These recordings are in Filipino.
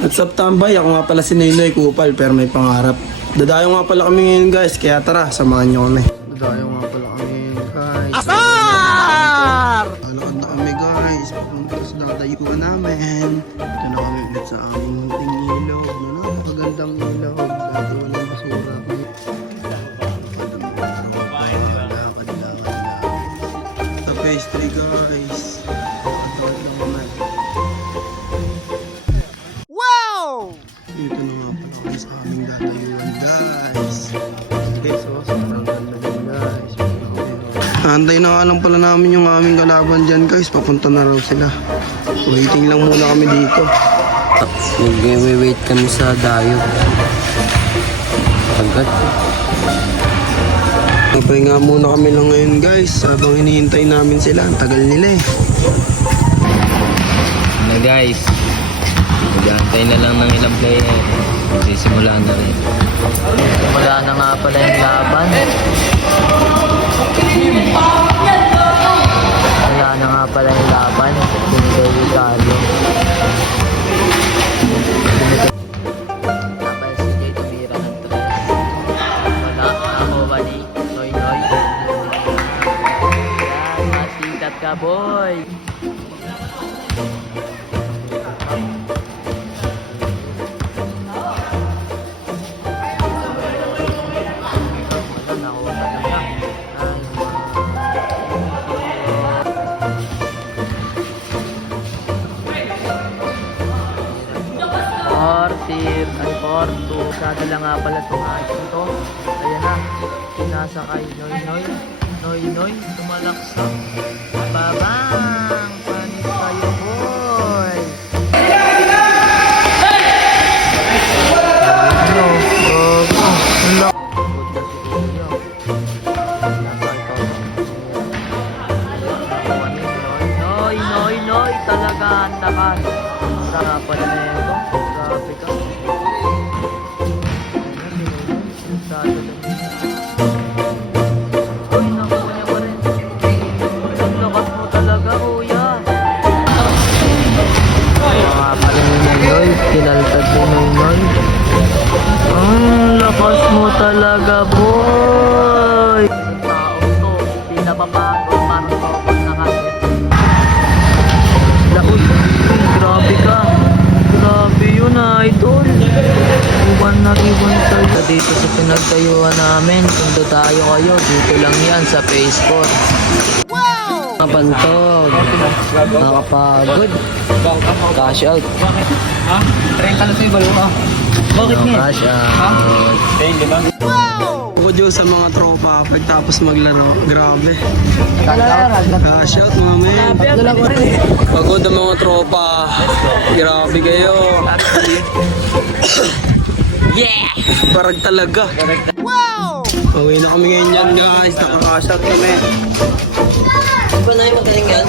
What's up, tambay? Ako nga pala si Noynoy Kupal, pero may pangarap. Dadayo nga pala kami ngayon, guys, kaya tara, samahan nyo kami. Dadayo nga pala kami ngayon, guys. Asar! Alakad na kami, guys. Papunta sa dadayuan namin. Ito na kami ulit sa aming munting ilog. Napakagandang ilog. Dati walang basura. Sa pastry, guys. Dito na nga pala kami sa aming dadayuan, guys. Okay, so sobrang ganda din, guys. Antay na nga lang pala namin yung aming kalaban dyan, guys. Papunta na raw sila. Waiting lang muna kami dito. Nag-wait kami sa dayo. Agad. Napahinga muna kami lang ngayon, guys. Habang hinihintay namin sila. Ang tagal nila eh. Ano guys? Mag-aantay na lang ng ilang player. Sisimula na rin. Wala na nga pala yung laban. Wala na nga pala yung laban. Hindi regalo. Tapos si Jay tumira ng 3. Wala ako wali. Noy-noy. Yan, masikat ka boy. Porto. Masyado lang nga pala itong item to. Ayan na. Sinasakay. Noy-noy. Noy-noy. Tumalaksak. Babang. Panis kayo, boy. Ano? Gogo. Ano? Noy, noy, noy. Talaga ang lakas. Saka pala na ito. Grabe ka. Uy, nakuha niya pa rin. Ang lakas mo talaga, kuya. Mga pala ni Noy, kinaltad ni Noy. Ang lakas mo talaga, boy. Taong to, hindi na papago, parang topos na kasi. Laos, grabe ka. Grabe yun, idol. Iwan na iwan sa'yo. Dito sa pinagtayuan namin, kung tayo kayo, dito lang yan sa Facebook. Wow! Kapantog. Nakapagod. Cash out. Ha? 30 na sa'yo, balo ka. Bakit niya? Cash out. Wow! Ako Diyos sa mga tropa pagtapos maglaro. Grabe. Shout mga men. Pagod ang mga tropa. Grabe kayo. Yeah! Parag talaga. Wow! Pauwi na kami ngayon yan, guys. Nakaka-shout kami. Ba na yung magaling yan?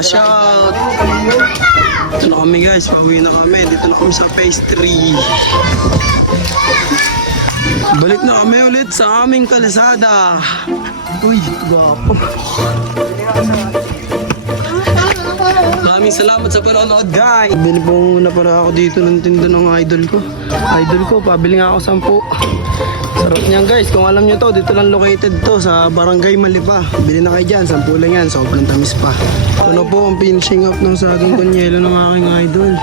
Shout! Dito na kami, guys. Pauwi na kami. Dito na kami sa phase 3. Balik na kami ulit sa aming kalsada. Uy, gapo. Maraming salamat sa panonood, guys. Bili po muna para ako dito ng tinda ng idol ko. Idol ko, pabili nga ako 10. Sarap niyan, guys. Kung alam nyo to, dito lang located to sa Barangay Malipa. Bili na kayo dyan, 10 lang yan. Sobrang tamis pa. Ano po ang finishing up ng saging kanyelo ng aking idol.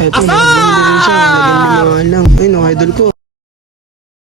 Eto, nabili rin siya. Naging 5 lang. Ayun, ang idol ko.